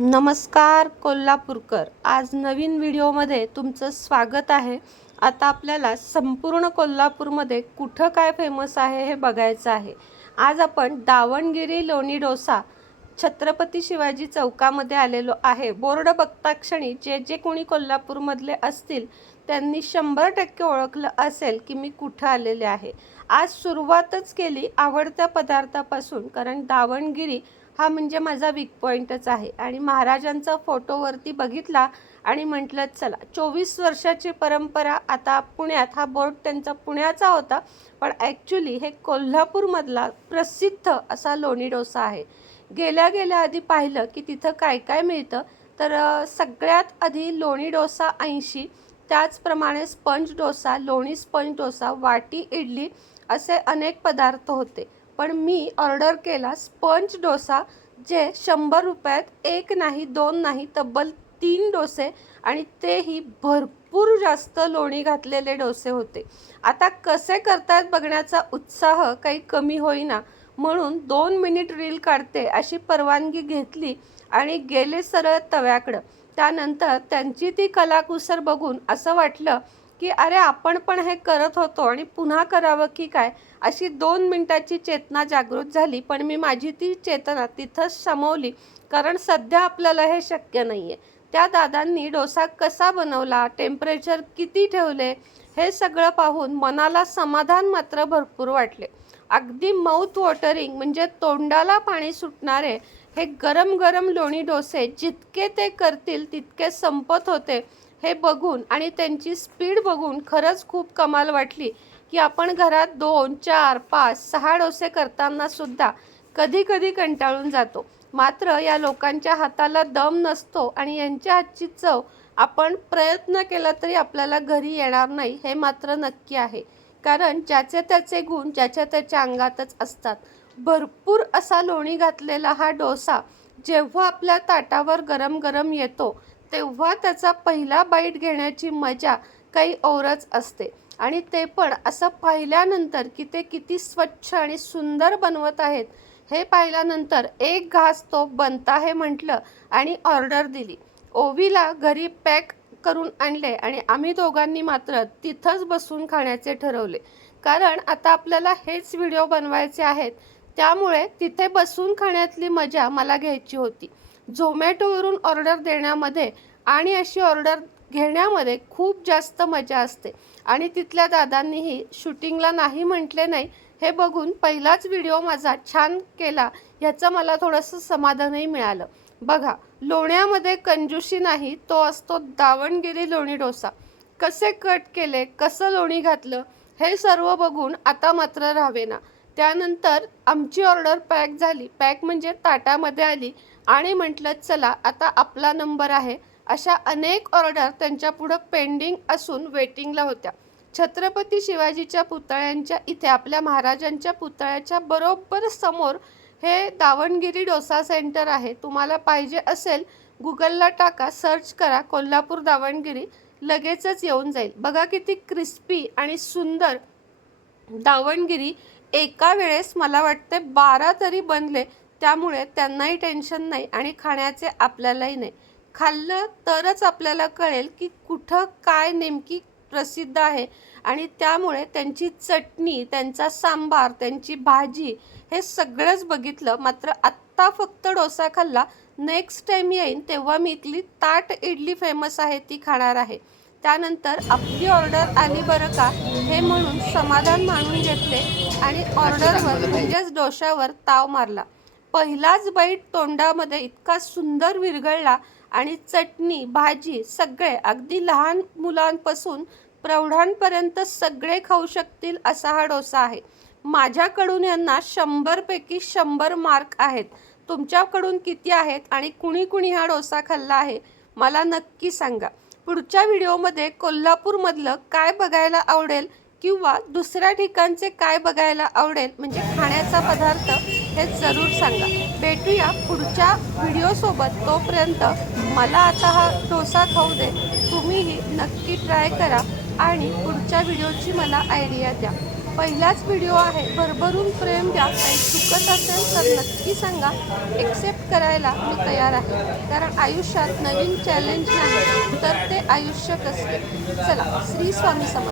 नमस्कार कोल्हापूरकर. आज नवीन व्हिडिओमध्ये तुमचं स्वागत आहे. आता आपल्याला संपूर्ण कोल्हापूरमध्ये कुठं काय फेमस आहे हे बघायचं आहे. आज आपण दावणगिरी लोणी डोसा छत्रपती शिवाजी चौकामध्ये आलेलो आहे. बोर्ड बघता क्षणी जे जे कोणी कोल्हापूरमधले असतील त्यांनी शंभर टक्के ओळखलं असेल की मी कुठं आलेले आहे. आज सुरुवातच केली आवडत्या पदार्थापासून कारण दावणगिरी हा म्हणजे माझा वीक पॉईंटच आहे. आणि महाराजांचा फोटोवरती बघितला आणि म्हटलं चला चोवीस वर्षाची परंपरा आता पुण्यात हा बोर्ड त्यांचा पुण्याचा होता पण ॲक्च्युली हे कोल्हापूरमधला प्रसिद्ध असा लोणी डोसा आहे. गेल्या गेल्या आधी पाहिलं की तिथं काय काय मिळतं? तर सगळ्यात आधी लोणी डोसा ऐंशी त्याचप्रमाणे स्पंज डोसा लोणी स्पंज डोसा वाटी इडली असे अनेक पदार्थ होते. पण मी ऑर्डर केला स्पंज डोसा जे शंभर रुपयात एक नाही दोन नाही तब्बल तीन डोसे आणि तेही भरपूर जास्त लोणी घातलेले डोसे होते. आता कसे करतायत बघण्याचा उत्साह काही कमी होईना. म्हणून दोन मिनिट रील काढते अशी परवानगी घेतली आणि गेले सरळ तव्याकडं. त्यानंतर त्यांची ती कलाकुसर बघून असं वाटलं की अरे आपण पण हे करत होतो आणि पुन्हा करावं की काय? अशी दोन मिनिटाची चेतना जागृत झाली पण मी माझी ती चेतना तिथंच समवली कारण सध्या आपल्याला हे शक्य नाही आहे त्या दादांनी डोसा कसा बनवला टेम्परेचर किती ठेवले हे सगळं पाहून मनाला समाधान मात्र भरपूर वाटले. अगदी माउथ वॉटरिंग म्हणजे तोंडाला पाणी सुटणारे हे गरम गरम लोणी डोसे जितके ते करतील तितके संपत होते. हे बघून आणि त्यांची स्पीड बघून खरंच खूप कमाल वाटली की आपण घरात दोन चार पाच सहा डोसे करताना सुद्धा कधी कधी कंटाळून जातो. मात्र या लोकांच्या हाताला दम नसतो आणि यांच्या हातची चव आपण प्रयत्न केला तरी आपल्याला घरी येणार नाही हे मात्र नक्की आहे. कारण ज्याचे त्याचे गुण ज्याच्या त्याच्या अंगातच असतात. भरपूर असा लोणी घातलेला हा डोसा जेव्हा आपल्या ताटावर गरम गरम येतो तेव्हा त्याचा पहिला बाईट घेण्याची मजा काही औरच असते. आणि ते पण असं पाहिल्यानंतर की ते किती स्वच्छ आणि सुंदर बनवत आहेत हे पाहिल्यानंतर एक घास तो बनता हे म्हटलं आणि ऑर्डर दिली. ओवीला घरी पॅक करून आणले आणि आम्ही दोघांनी मात्र तिथंच बसून खाण्याचे ठरवले. कारण आता आपल्याला हेच व्हिडिओ बनवायचे आहेत त्यामुळे तिथे बसून खाण्यातली मजा मला घ्यायची होती. झोमॅटोवरून ऑर्डर देण्यामध्ये आणि अशी ऑर्डर घेण्यामध्ये खूप जास्त मजा असते. आणि तिथल्या दादांनीही शूटिंगला नाही म्हटले नाही हे बघून पहिलाच व्हिडिओ माझा छान केला ह्याचं मला थोडंसं समाधानही मिळालं. बघा लोण्यामध्ये कंजूशी नाही तो असतो दावणगिरी लोणी डोसा. कसे कट केले कसं लोणी घातलं हे सर्व बघून आता मात्र राहावेना त्यानंतर आमची ऑर्डर पॅक झाली. पॅक म्हणजे ताटामध्ये आली आणि म्हटलं चला आता आपला नंबर आहे. अशा अनेक ऑर्डर त्यांच्यापुढं पेंडिंग असून वेटिंगला होत्या. छत्रपती शिवाजीच्या पुतळ्यांच्या इथे आपल्या महाराजांच्या पुतळ्याच्या बरोबर समोर हे दावणगिरी डोसा सेंटर आहे. तुम्हाला पाहिजे असेल गुगलला टाका सर्च करा कोल्हापूर दावणगिरी लगेचच येऊन जाईल. बघा किती क्रिस्पी आणि सुंदर दावणगिरी एका वेळेस मला वाटते बारा तरी बनले त्यामुळे त्यांनाही टेन्शन नाही आणि खाण्याचे आपल्यालाही नाही. खाल्लं तरच आपल्याला कळेल की कुठं काय नेमकी प्रसिद्ध आहे आणि त्यामुळे त्यांची चटणी त्यांचा सांबार त्यांची भाजी हे सगळंच बघितलं. मात्र आत्ता फक्त डोसा खाल्ला नेक्स्ट टाईम येईन तेव्हा मी इथली ताट इडली फेमस आहे ती खाणार आहे. त्यानंतर आपली ऑर्डर आली बरं का हे म्हणून समाधान मानून घेतले आणि ऑर्डरवर म्हणजेच डोशावर ताव मारला. पहिलाच बाईट तोंडामध्ये इतका सुंदर विरघळला आणि चटणी भाजी सगळे अगदी लहान मुलांपासून प्रौढांपर्यंत सगळे खाऊ शकतील असा हा डोसा आहे. माझ्याकडून यांना शंभरपैकी शंभर मार्क आहेत. तुमच्याकडून किती आहेत आणि कुणी कुणी हा डोसा खाल्ला आहे मला नक्की सांगा. पुढच्या व्हिडिओमध्ये कोल्हापूरमधलं काय बघायला आवडेल किंवा दुसऱ्या ठिकाणचे काय बघायला आवडेल म्हणजे खाण्याचा पदार्थ हे जरूर सांगा. भेटूया पुढच्या व्हिडिओसोबत. तोपर्यंत मला आता हा डोसा खाऊ दे. तुम्हीही नक्की ट्राय करा आणि पुढच्या व्हिडिओची मला आयडिया द्या. पहिलाच व्हिडिओ आहे. भरभरून प्रेम द्या काही चुकत असेल तर नक्की सांगा. एक्सेप्ट करायला मी तयार आहे. कारण आयुष्यात नवीन चॅलेंज नाही तर ते आयुष्य कसले? चला श्री स्वामी समर्थ.